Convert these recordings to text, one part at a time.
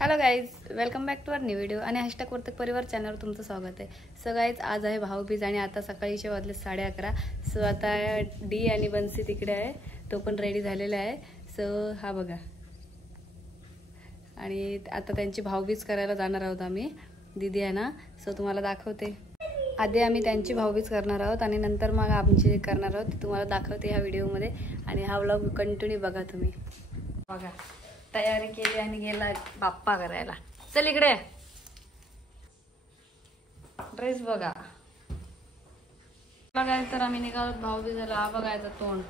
Hello guys, welcome back to our new video आणि hashtag Vartak परिवार चॅनलवर तुमचं स्वागत आहे. सो गाईज, आज आहे भाऊबीज आणि आता सकाळीचे वाजले 11:30. सो आता डी आणि बन्सी तिकडे आहे, तो पण रेडी झालेला आहे. सो हा बघा, आणि आता त्यांची भाऊबीज करायला जाणार आहोत आम्ही. दीदी आहे ना, सो तुम्हाला दाखवते. आधी आम्ही त्यांची भाऊबीज करणार आहोत आणि नंतर मग आमची करणार आहोत. ती तुम्हाला दाखवते ह्या व्हिडिओमध्ये आणि हा व्लॉग कंटिन्यू बघा तुम्ही. बघा, तयारी केली आणि गेला बाप्पा करायला. चल इकडे, ड्रेस बघा. बघायचं तर आम्ही निघालो भाऊबीजेला. हा बघायचं तोंड,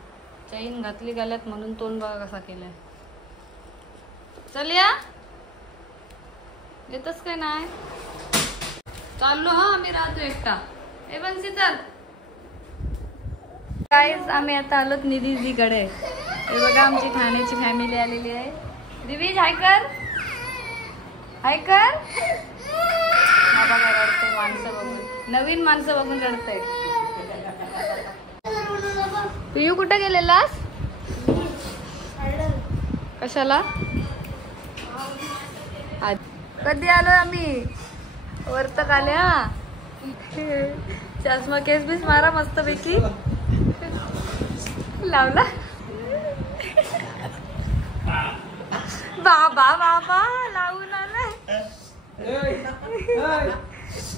चैन घातली गळ्यात म्हणून तोंड बघा कसा केलाय. चल या, येतच काय नाही. चाललो हा, आम्ही राहतो एकटा. ए बन्सी चल. गाईज, आम्ही आता आलोत निधीजीकडे. हे बघा, आमची ठाण्याची फॅमिली आलेली आहे. दिवीज हाय कर, हाय कर. हा बघा, रडते माणसं बघून, नवीन माणसं बघून रडते. पियू कुठे गेलेलास? कशाला? कधी आलोय आम्ही? वर्तक आले. हा, चष्मा केस बीस मारा मस्त पैकी लावला. बाबा बाबा लावून आलाय.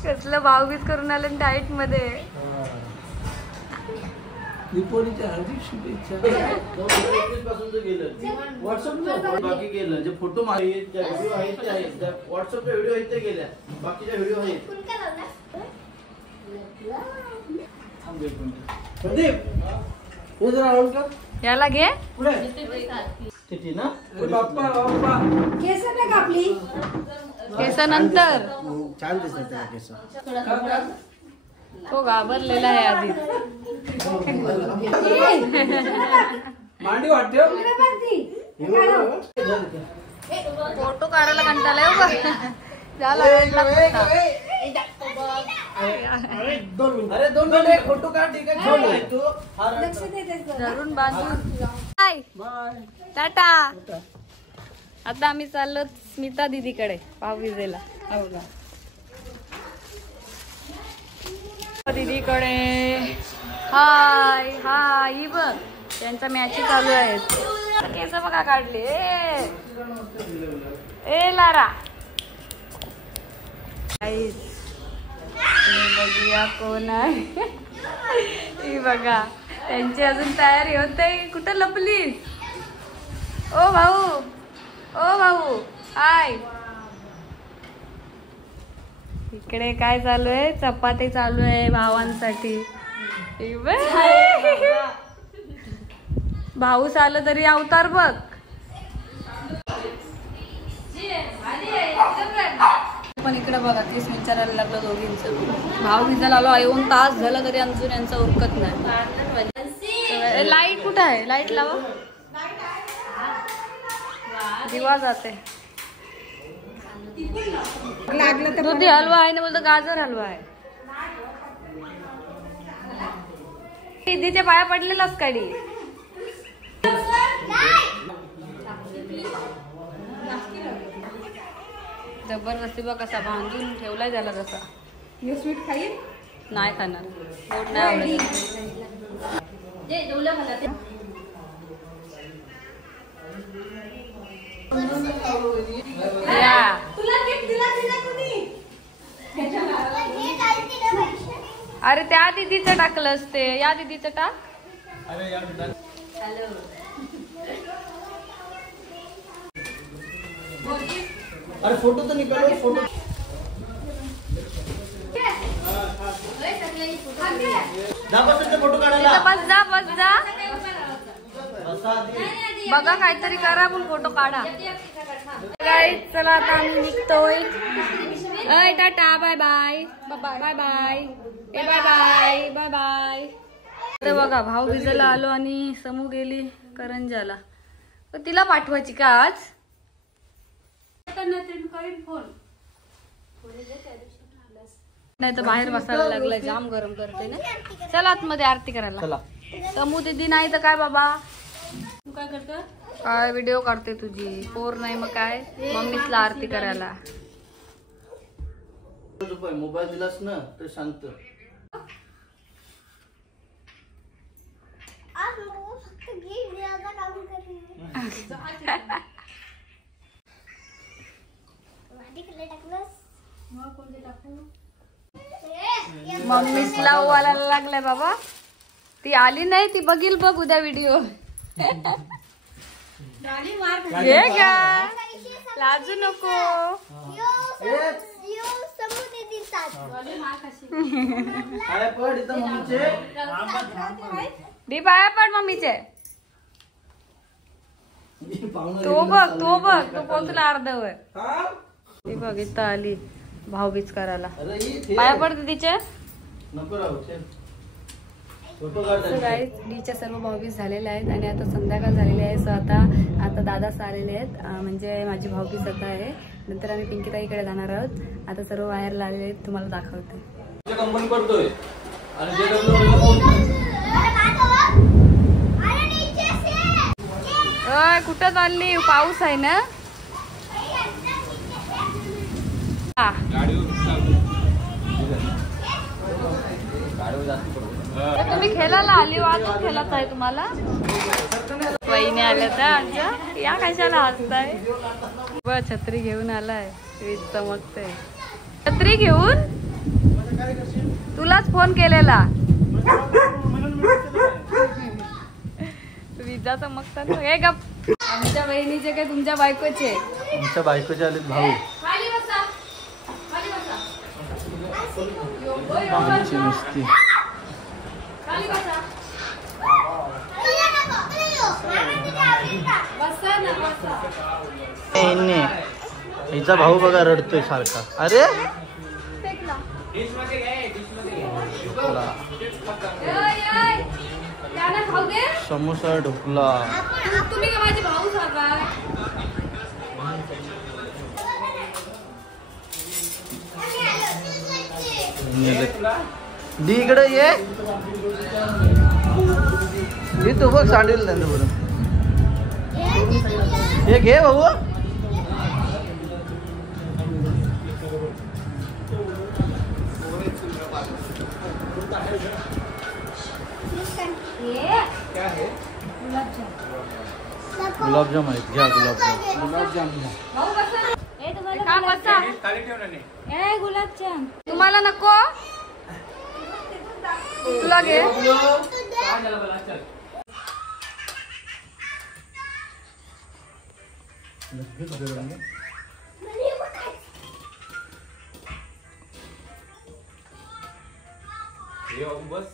कसलं भाऊबीज करून आलं डाएट मध्ये. दीपावलीच्या हार्दिक शुभेच्छा. व्हॉट्सअपला बाकी गेलं जे फोटो आहेत, त्या व्हिडिओ आहेत, त्या आहेत, त्या व्हॉट्सअपच्या व्हिडिओ आहेत, ते गेल्या. बाकीच्या व्हिडिओ आहेत. थांब एक मिनिट. प्रदीप, हे जरा ऑन कर. याला घे. पुढे किती ना? बाप्पा बाप्पा केस नाही कापली. केस नंतर छान दिसत त्या केस. तो घाबरलेला आहे आधी. मांडी वाटते. फोटो काढायला कंटाळा आहे बघ. झाला अरे 2 मिनिट फोटो काढ. ठीक आहे, तू धरून बाजू. बाय, टाटा. आता आम्ही चाललो स्मिता दीदीकडे भाऊबीजेला. दीदीकडे हाय हाय. ही बघ, त्यांचा मॅची चालू आहेत. केस बघा काढले. ए लारा, बघूया कोण आहे. ही बघा, त्यांची अजून तयारी होते. कुठं लपलीस? ओ भाऊ, ओ भाऊ, हाय. इकडे काय चालू आहे? चपाती चालू आहे भावांसाठी. भाऊस आलं तरी अवतार बघ. पण इकडे बघा, तेच विचारायला लागलं दोघींचं. भाऊबीजेला आलो, येऊन तास झाला तरी अजून यांचं उरकत नाही. लाईट कुठं आहे? लाईट लावा. दिवा जाते. दुधी हलवा आहे ना, बोलतो गाजर हलवा आहे. दीदीच्या पाया पडलेलाच काढी. जबरदस्ती बघ कसा बांधून ठेवलाय त्याला. कसा स्वीट खाईल? नाही खाणार, गोड नाही आवडत. अरे त्या दीदीचं टाकलं असते, या दीदीचं टाक. अरे फोटो तो निकालो. फोटो फोटो काढायला. बस जा, बस जा. बघा, काहीतरी करा पण फोटो काढा. चला आता आम्ही निघतोय. Tata, bye bye, bye bye, bye bye, bye bye. अरे बघा, भाऊबीजेला आलो आणि समू गेली करंजाला. तिला पाठवायची का आज? नाही तर बाहेर बसायला लागलाय, जाम गरम करते ना. चला आतमध्ये आरती करायला. समू दीदी नाही तर काय बाबा. तू काय करत? काय व्हिडिओ काढते तुझी पोर नाही मग काय मम्मीला आरती करायला. मोबाईल दिलास ना तर शांत. मम्मीला ओवायला लागलाय बाबा. ती आली नाही ती बघील बघ उद्या व्हिडिओ. हे का लाजू नको. दी पाया पड मम्मीचे. तो बघ तो कोण तुला अर्धवर. ती बघ इथं आली भाऊबीज करायला. पाया पडते तिचे. डीच्या सर्व भाऊबीज झालेल्या आहेत आणि आता संध्याकाळ झालेली आहे. सो आता दादाच आलेले आहेत. म्हणजे माझी भाऊबीज आता आहे. नंतर आम्ही पिंकीताईकडे जाणार आहोत. आता सर्व बाहेरला आलेले आहेत तुम्हाला दाखवते. कंपनी करतोय आणि कुठं चालली पाऊस आहे ना. तुम्ही खेळायला आली अजून खेळत आहे तुम्हाला. वहिनी आल्या तर आमच्या या कशाला हसताय. ब छत्री घेऊन आलाय वीज चमकते. छत्री घेऊन तुलाच फोन केलेला. विजा चमकतात हे गप. आमच्या बहिणीचे काय तुमच्या बायकोचे. आमच्या बायकोचे आलेत भाऊ. नुसती हिचा भाऊ बघा रडतोय सारखा. अरे समोसा ढोकला. तुम्ही का माझे भाऊ सांगा. दी इकडे ये. तू बघ सांडेल त्यांना बरं. हे घे भाऊ. गुलाबजाम आहेत घ्या. गुलाबजाम गुलाबजाम तुम्हाला नको. तुला घे. बस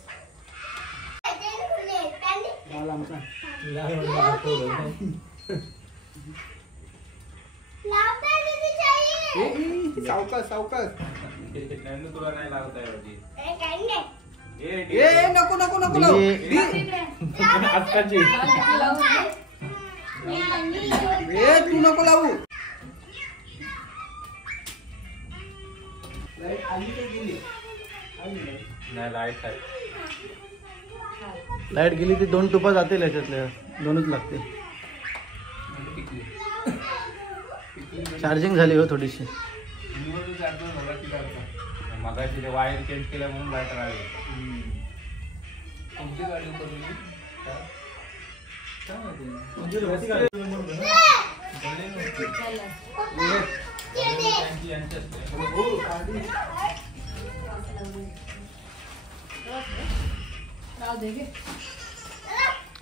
सावकाश सावकाश. तुला नाही लावता नको नको नको तू नको लावू. लाईट गेली ती 2 टुपा जातील याच्यातल्या. 2च लागतील. चार्जिंग झाली हो थोडीशी. मगाशी ते वायर चेंज केल्या म्हणून लाईट राहिली. तुमची गाडी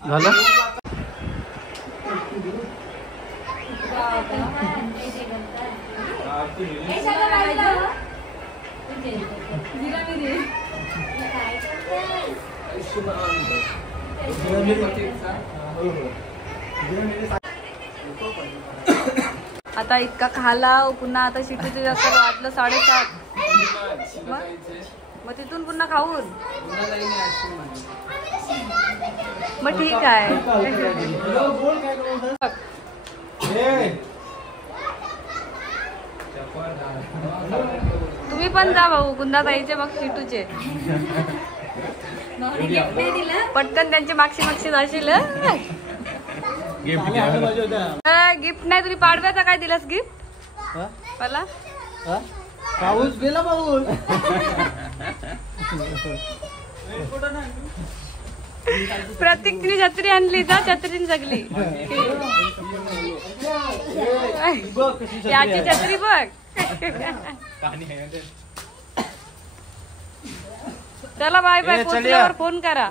झालं. आता इतका खाला पुन्हा आता शिटूचे जास्त वाटलं 7:30. मग तिथून पुन्हा खाऊन मग ठीक आहे. तुम्ही पण जा भाऊ. कुंदा ताईचे बघ शिटूचे पटकन त्यांची मागची जाशील. गिफ्ट नाही तुझी पाडव्याचा काय दिलास गिफ्ट मला पाऊस गेला पाऊस प्रतीक तिने छत्री आणली जा छत्रीने जगली याची छत्री बघ चला बाय बाय पोचल्यावर फोन करा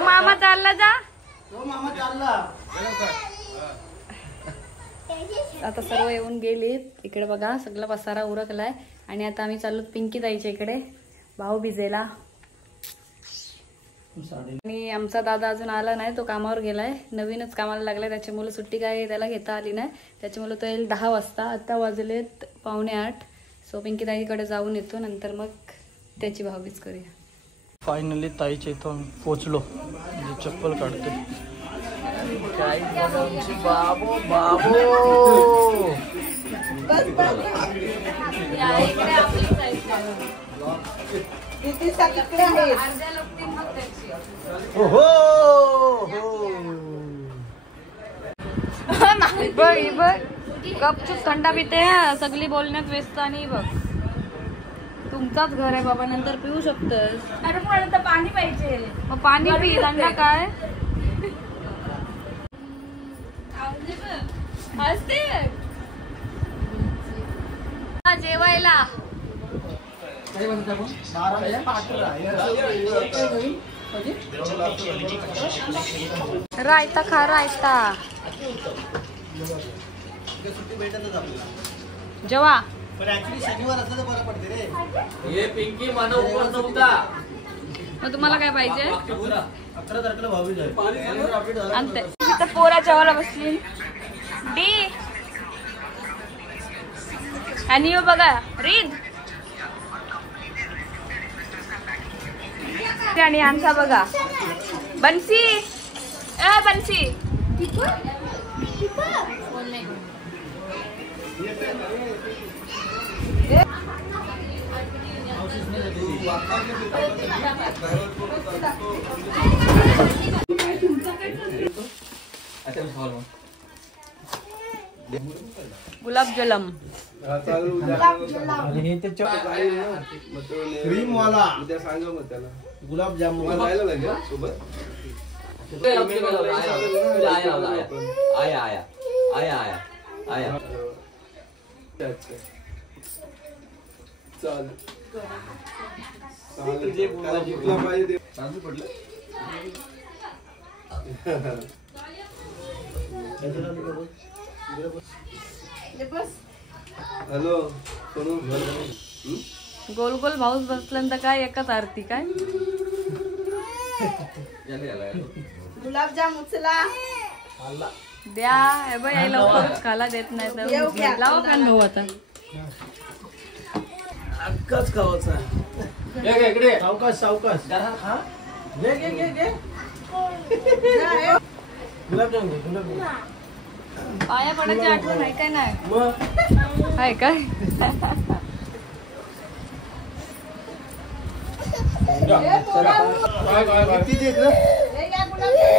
मामा चालला जा आता सर्व येऊन गेले इकडे बघा सगळा पसारा उरकलाय आणि आता आम्ही चाललो पिंकी ताईच्या इकडे भाऊ भिजेला आणि आमचा दादा अजून आला नाही तो कामावर गेलाय नवीनच कामाला लागलाय त्याच्यामुळे सुट्टी काय त्याला घेता आली नाही त्याच्यामुळे तो येईल 10 वाजता आता वाजलेत 7:45 सो पिंकी ताईकडे जाऊन येतो नंतर मग त्याची भाऊबीज करूया फायनली ताईच्या इथं पोचलो चप्पल काढते बाबो बाबो बघ गपचूप थंडा पिते सगळी बोलण्यात व्यस्त आणि बघ तुमचाच घर आहे बाबा नंतर पिऊ शकतस अरे पण पाणी पाहिजे मग पाणी पी थंडा काय जेवायला रायता खा रायता जेवा शनिवार असलं तर बरं पडते रे हे पिंकी मानव उपवास नव्हता मग तुम्हाला काय पाहिजे 11 तारखेला भाऊबीज आहे आणते तिथं पोरा जेवायला बसली डी आणि यो बघा रीद आणि आमचा बघा बन्सी बन्सी गुलाबजलम क्रीम वाला गुलाबजामुन आया आया आया आया आया हॅलो गोल गोल भाऊस बसल्यानंतर काय एकच आरती काय गुलाबजाम उचला द्या हे बघ याला लवकरच खाला देत नाही तर लावा का भाऊ आता अक्काच खावाचा इकडे सावकाश सावकाश घे घे घे घे गुलाबजाम घे गुलाबजाम पाया पडायची आठवण आहे काय नाही मग आहे काय किती देत ना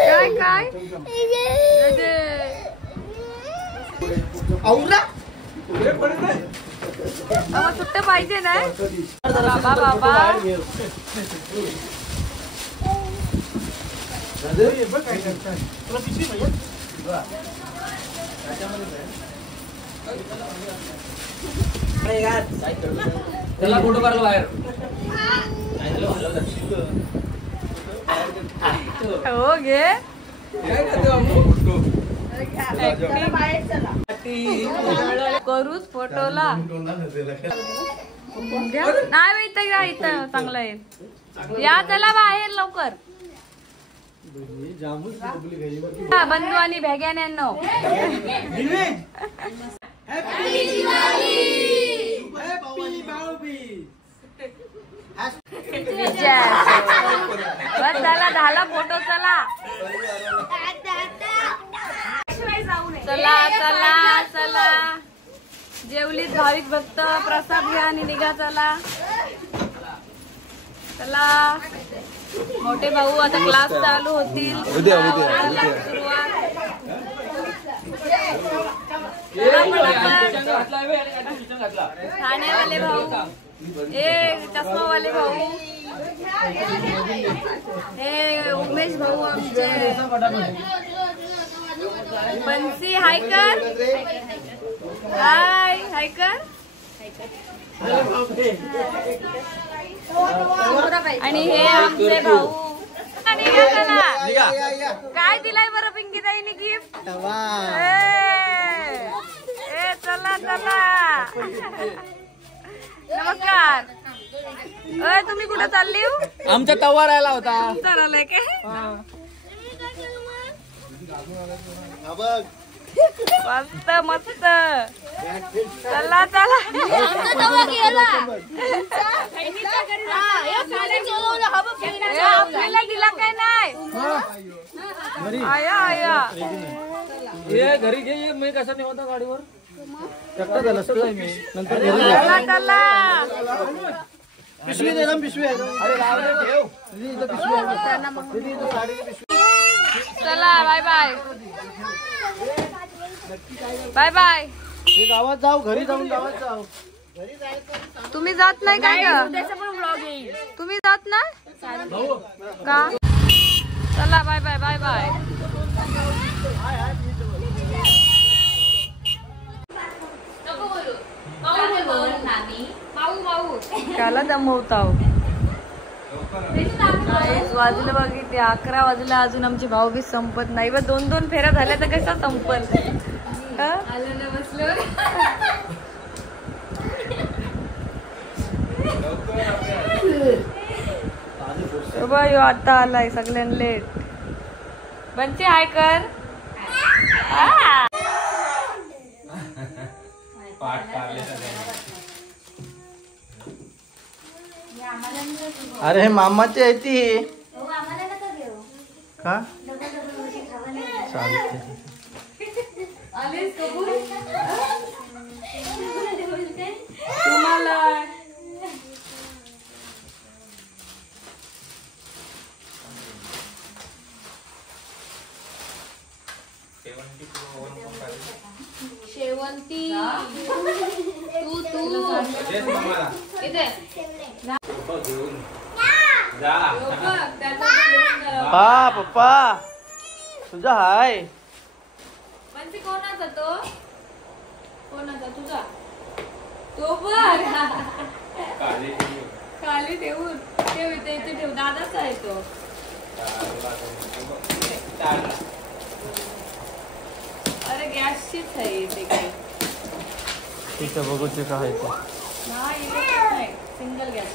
काय काय सुट्ट पाहिजे ना बाबा बाबा त्याला फोटो काढला बाहेर हो घे करूच फोटोला नाही इथं या इथं चांगलं आहे या चला बाहेर लवकर बंधू आणि भेग्यान्यांनो बस झाला फोटो चला चला चला चला जेवलीत भाविक भक्त प्रसाद घ्या आणि निघा चला चला मोठे भाऊ आता क्लास चालू होतील. सुरुवात. ठाणेवाले भाऊ, चष्मावाले भाऊ, हे उमेश भाऊ आमचे. बन्सी हाय कर, हाय कर. आणि हे आमचे भाऊ. काय दिलाय बरं पिंकी ताईने गिफ्ट? चला चला नमस्कार. तुम्ही कुठं चालली? आमचा तवा राहिला होता. चाललंय काय? मस्त मस्त. चला चला. आपल्याला दिला काय नाही? आया आया हे घरी घे. मी कसा नाही होता गाडीवर. चला चला. पिशवी दे ना, पिशवी आहे. चला बाय बाय बाय बाय. हे गावात जाऊ, घरी जाऊन गावात जाऊ. तुम्ही जात नाही काय का? तुम्ही जात नाही का? चला बाय बाय बाय बाय. त्याला दमवताव. वाजलं बघितले 11 वाजला, अजून आमची भाऊबीज संपत नाही. व 2-2 फेऱ्या झाल्या तर कसा संपल? बाई आता आलाय सगळ्यांना लेट. बंची हाय कर. अरे मामाची आहे ती. का चालते. तुम्हाला शेवंती तू इथे पप्पा तुझा हाय. म्हणजे कोणाचा तो? कोणाचा तुझा? तो बघ खाली ठेवून ठेव. इथे इथे ठेव. दादाचा आहे तो. अरे गॅसचीच आहे इथे काही. ठीक आहे बघू ते काय नाही सिंगल गॅस.